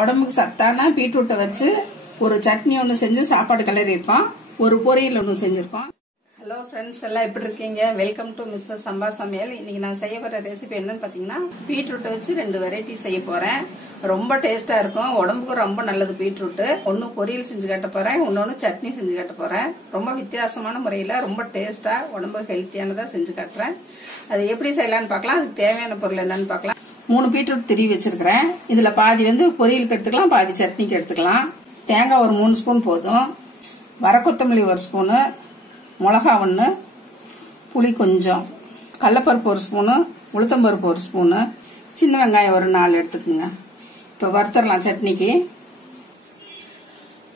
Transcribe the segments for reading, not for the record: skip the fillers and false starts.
உடம்புக்கு சத்தான பீட்ரூட்டை வச்சு ஒரு சட்னி ஒன்று செஞ்சு சாப்பாடு கிளறி இருக்கோம். ஒரு பொரியல் ஒன்று செஞ்சிருக்கோம். ஹலோ ஃப்ரெண்ட்ஸ், எல்லாம் எப்படி இருக்கீங்க? வெல்கம் டு மிஸ்டர் சம்பா சமையல். இன்னைக்கு நான் செய்ய போற ரெசிபி என்னன்னு பாத்தீங்கன்னா, பீட்ரூட்டை வச்சு 2 வெரைட்டி செய்ய போறேன். ரொம்ப டேஸ்டா இருக்கும், உடம்புக்கு ரொம்ப நல்லது. பீட்ரூட் ஒன்னு பொரியல் செஞ்சு காட்ட போறேன், இன்னொன்னு சட்னி செஞ்சு காட்ட போறேன். ரொம்ப வித்தியாசமான முறையில ரொம்ப டேஸ்டா உடம்பு ஹெல்த்தியானதா செஞ்சு காட்டுறேன். அது எப்படி செய்யலாம்னு பார்க்கலாம். அதுக்கு தேவையான பொருள் என்னன்னு பார்க்கலாம். 3 பீட்ரூட் திருவி வச்சிருக்கிறேன். இதுல பாதி பொரியலுக்கு எடுத்துக்கலாம், பாதி சட்னிக்கு எடுத்துக்கலாம். தேங்காய் ஒரு 3 ஸ்பூன் போதும். வர கொத்தமல்லி 1 ஸ்பூனு, மிளகா 1, புளி கொஞ்சம், கடலைப்பருப்பு 1 ஸ்பூனு, உளுத்தம்பருப்பு 1 ஸ்பூனு, சின்ன வெங்காயம் ஒரு 4 எடுத்துக்கோங்க. இப்போ வறுத்தரலாம் சட்னிக்கு.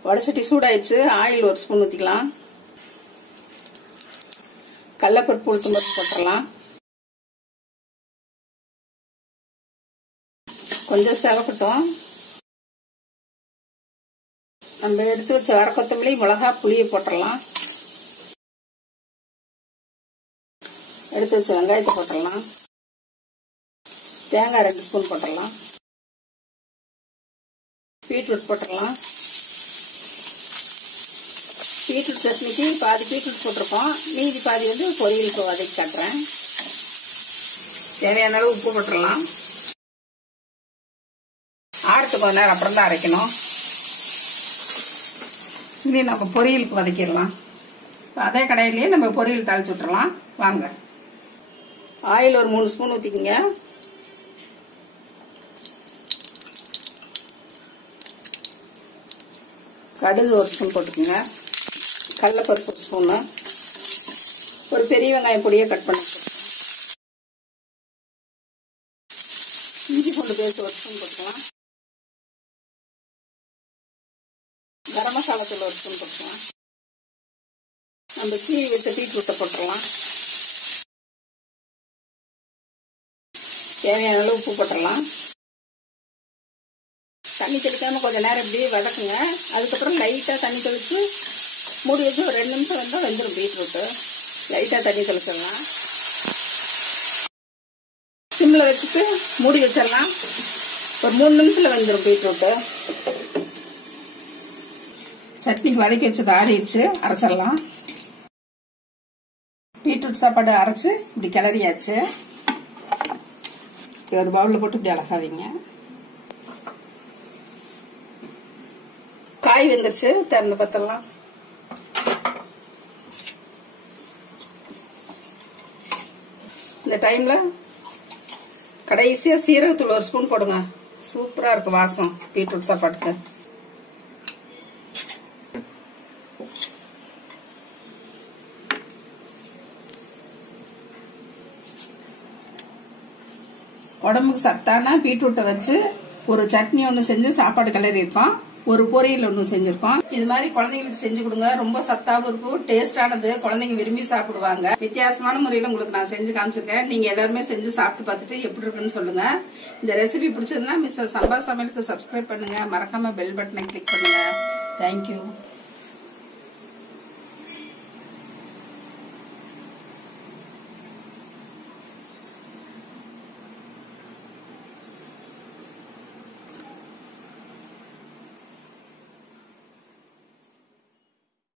வடசட்டி சூடாயிடுச்சு. ஆயில் 1 ஸ்பூன் ஊற்றிக்கலாம். கடலைப்பருப்பு உளுத்தம்பருப்பு போட்டுடலாம். கொஞ்சம் செவக்கட்டும். நம்ம எடுத்து வச்ச வர கொத்தமல்லி, மிளகா, புளியை போட்டுடலாம். எடுத்து வச்ச வெங்காயத்தை போட்டுடலாம். தேங்காய் 2 ஸ்பூன் போட்டுடலாம். பீட்ரூட் போட்டுடலாம். பீட்ரூட் சட்னிக்கு பாதி பீட்ரூட் போட்டிருக்கோம், மீதி பாதி பொரியலுக்கு வதக்கி காட்டுறேன். தேவையான அளவு உப்பு போட்டுடலாம். ஆறுத்து கொஞ்ச நேரம் அப்புறம் தான் அரைக்கணும். இனி நம்ம பொரியலுக்கு வதக்கிடலாம். அதே கடையிலேயே நம்ம பொரியல் தாளிச்சு விட்டுறலாம். வாங்க. ஆயில் ஒரு 3 ஸ்பூன் ஊற்றிக்கிங்க. கடுகு 1 ஸ்பூன் போட்டுக்கோங்க. கடலைப்பருப்பு 1 ஸ்பூனு, ஒரு பெரிய வெங்காயம் பொடியை கட் பண்ணி, இஞ்சி பூண்டு பேஸ்ட் 1 ஸ்பூன் போட்டுக்கலாம். கரம் மசாலா தூள் 1 ஸ்பூன் போட்டுக்கலாம். நம்ம சீவி வச்ச பீட்ரூட்டை போட்டுடலாம். தேவையான அளவு உப்பு போட்டுடலாம். தண்ணி தெளிக்காம கொஞ்சம் நேரம் இப்படியே வதக்குங்க. அதுக்கப்புறம் லைட்டா தண்ணி தெளிச்சு மூடி வச்சு ஒரு 2 நிமிஷம் வந்தால் வெந்துடும். பீட்ரூட்டு லைட்டா தண்ணி தெளிச்சிடலாம். சிம்ல வச்சுட்டு மூடி வச்சிடலாம். ஒரு 3 நிமிஷத்துல வெந்துடும் பீட்ரூட்டு. சட்னிக்கு வதக்கி வச்சது ஆறிடுச்சு, அரைச்சிடலாம். பீட்ரூட் சாப்பாடு அரைச்சு இப்படி கிளறியாச்சு. ஒரு பவுல்ல போட்டு இப்படி அழகாதீங்க. காய் வெந்துருச்சு, திறந்து பத்தலாம். இந்த டைம்ல கடைசியா சீரகத்தூள் 1 ஸ்பூன் போடுங்க. சூப்பரா இருக்கு வாசம் பீட்ரூட் சாப்பாட்டுக்கு. உடம்புக்கு சத்தான பீட்ரூட்டை வச்சு ஒரு சட்னி ஒன்று செஞ்சு சாப்பாடு கிளறி இருக்கோம். ஒரு பொரியல் ஒன்று செஞ்சிருக்கோம். இது மாதிரி குழந்தைங்களுக்கு செஞ்சு கொடுங்க. ரொம்ப சத்தாவும் இருக்கும், டேஸ்டானது, குழந்தைங்க விரும்பி சாப்பிடுவாங்க. வித்தியாசமான முறையில உங்களுக்கு நான் செஞ்சு காமிச்சிருக்கேன். நீங்க எல்லாருமே செஞ்சு சாப்பிட்டு பார்த்துட்டு எப்படி இருக்குன்னு சொல்லுங்க. இந்த ரெசிபி பிடிச்சதுன்னா மிஸ்டர் சம்பா சமையலுக்கு சப்ஸ்கிரைப் பண்ணுங்க. மறக்காம பெல் பட்டனை கிளிக் பண்ணுங்க. தேங்க்யூ.